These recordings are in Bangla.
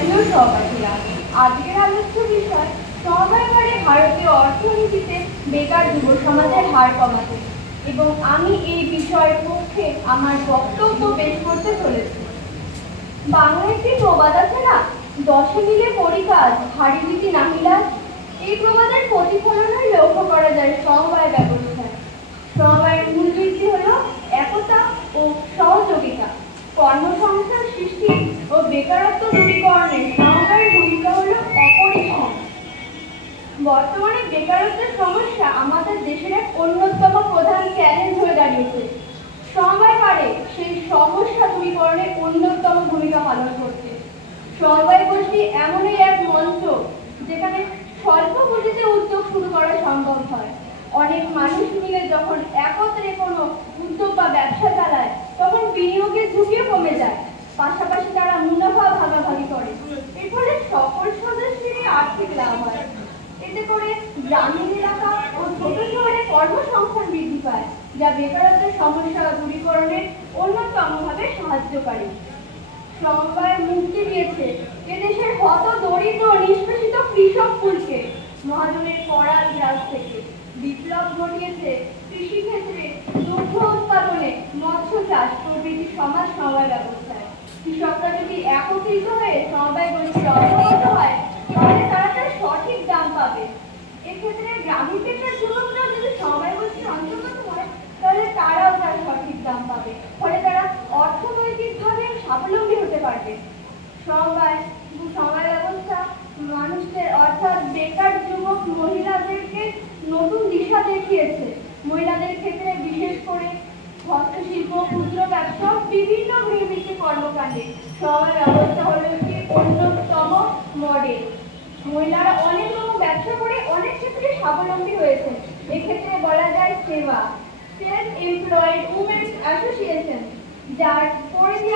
প্রিয় সহপাঠীরা, আজকের আলোচ্য বিষয় সমবায় করে ভারতীয় অর্থনীতিতে বেকার যুব সমাজের হার কমাতে, এবং আমি এই বিষয়ের পক্ষে আমার বক্তব্য পেশ করতে চলেছি। বাংলায় একটি প্রবাদ আছে না, 10 মিলে করি কাজ, হাড়ি রীতি নাহিলাজ। এই প্রবাদের প্রতিফলনই লক্ষ্য করা যায় সমবায় ব্যবস্থায়। সমবায়ের মূল ভিত্তি হল একতা ও সহযোগিতা। কর্মসংস্থান সৃষ্টি ও বেকারত্ব দূরীকরণে সমবায়ের ভূমিকা হল অপরিসীম। বর্তমানে বেকারত্বের সমস্যা আমাদের দেশের এক অন্যতম প্রধান চ্যালেঞ্জ হয়ে দাঁড়িয়েছে। সমবায় পারে সেই সমস্যা দূরীকরণে অন্যতম ভূমিকা পালন করছে। সমবায় গোষ্ঠী এমনই এক মঞ্চ যেখানে স্বল্প পুঁজিতে উদ্যোগ শুরু করা সম্ভব হয়। অনেক মানুষ মিলে যখন একত্রে কোনো উদ্যোগ বা ব্যবসা চালায়, তখন বিনিয়োগের ঝুঁকিও কমে যায়। পাশাপাশি তারা মুনাফা ভাগাভাগি করে। এর ফলে সকল সদস্যেরই আর্থিক লাভ হয়। এতে করে গ্রামীণ এলাকা ও ছোট শহরে কর্মসংস্থান বৃদ্ধি পায়, যা বেকারত্বের সমস্যা দূরীকরণে অন্যতমভাবে সাহায্যকারী। সমবায় মুক্তি দিয়েছে এদেশের হত দরিদ্র নিষ্পেষিত কৃষক কুলকে মহাজনের করাল গ্রাস থেকে। বিপ্লব ঘটিয়েছে কৃষিক্ষেত্রে, দুগ্ধ উৎপাদনে, মৎস্য চাষ প্রভৃতি সমাজ সমবায় ব্যবস্থায়। কৃষকরা যদি একত্রিত হয়ে সমবায় গোষ্ঠীর অন্তর্গত হয়, তাহলে তারা তার সঠিক দাম পাবে। এক্ষেত্রে গ্রামীণ বেকার যুবকরা যদি সমবায় গোষ্ঠীর অন্তর্গত হয়, তাহলে তারাও তার সঠিক দাম পাবে। ফলে তারা অর্থনৈতিকভাবে স্বাবলম্বী হতে পারবে। সমবায় ব্যবস্থা মানুষদের অর্থাৎ বেকার যুবক মহিলাদেরকে নতুন দিশা দেখিয়েছে। মহিলাদের ক্ষেত্রে বিশেষ করে হস্তশিল্প, ক্ষুদ্র ব্যবসা, বিভিন্ন গৃহভিত্তিক কর্মকাণ্ডে সমবায় ব্যবস্থা হলো একটি অন্যতম মডেল। মহিলারা অনেক রকম ব্যবসা করে অনেক ক্ষেত্রে স্বাবলম্বী হয়েছে। এক্ষেত্রে বলা যায় সেবা, সেলফ এমপ্লয়েড উমেন্স অ্যাসোসিয়েশন, যার পরিধি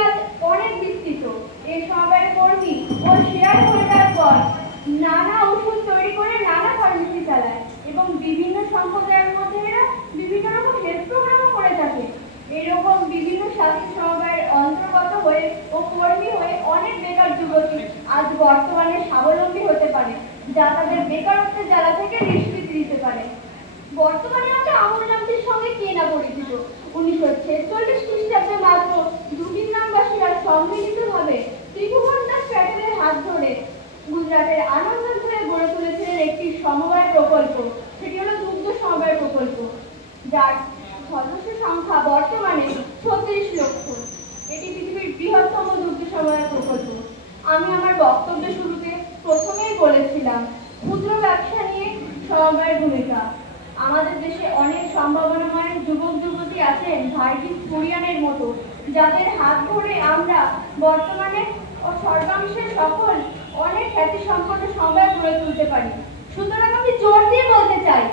অনেক বিস্তৃত। এই সমবায়ের কর্মী ও শেয়ার হোল্ডারগণ নানা ওষুধ তৈরি করে নানা ফার্মেসি চালায়, এবং বিভিন্ন সম্প্রদায়ের মধ্যে এরা বিভিন্ন রকম হেলথ প্রোগ্রামও করে থাকে। এরকম বিভিন্ন স্বাস্থ্য সমবায়ের অন্তর্গত হয়ে ও কর্মী হয়ে অনেক বেকার যুবতী আজ বর্তমানে স্বাবলম্বী হতে পারে, যা তাদের বেকারত্বের জ্বালা থেকে নিষ্কৃতি দিতে পারে। বর্তমানে আমরা আমল নামটির সঙ্গে কে না পরিচিত। 1946 খ্রিস্টাব্দে মাত্র 2টি গ্রামবাসীরা সম্মিলিতভাবে ত্রিভুবন দাস প্যাটেলের হাত ধরে গুজরাটের আনন্দপুরে গড়ে তুলেছিলেন একটি সমবায় প্রকল্প। সেটি হলো দুগ্ধ সমবায় প্রকল্প, যার সদস্য সংখ্যা বর্তমানে 36 লক্ষ। এটি পৃথিবীর বৃহত্তম দুগ্ধ সমবায় প্রকল্প। আমি আমার বক্তব্যের শুরুতে প্রথমেই বলেছিলাম ক্ষুদ্র ব্যবসা নিয়ে সমবায়ের ভূমিকা। আমাদের দেশে অনেক সম্ভাবনাময় যুবক যুবতী আছেন ভার্গিস কুরিয়ানের মতো, যাদের হাত ধরে আমরা বর্তমানে ও সর্বাংশে সফল অনেক খ্যাতি সম্পন্ন সমবায় গড়ে তুলতে পারি। সুতরাং আমি জোর দিয়ে বলতে চাই,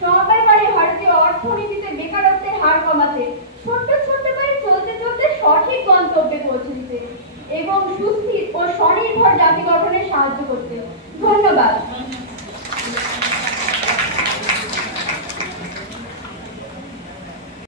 সমবায় পারে ভারতীয় অর্থনীতিতে বেকারত্বের হার কমাতে, ছোট্ট ছোট্ট করে চলতে চলতে সঠিক গন্তব্যে পৌঁছে দিতে এবং সুস্থির ও স্বনির্ভর জাতি গঠনে সাহায্য করতে। ধন্যবাদ।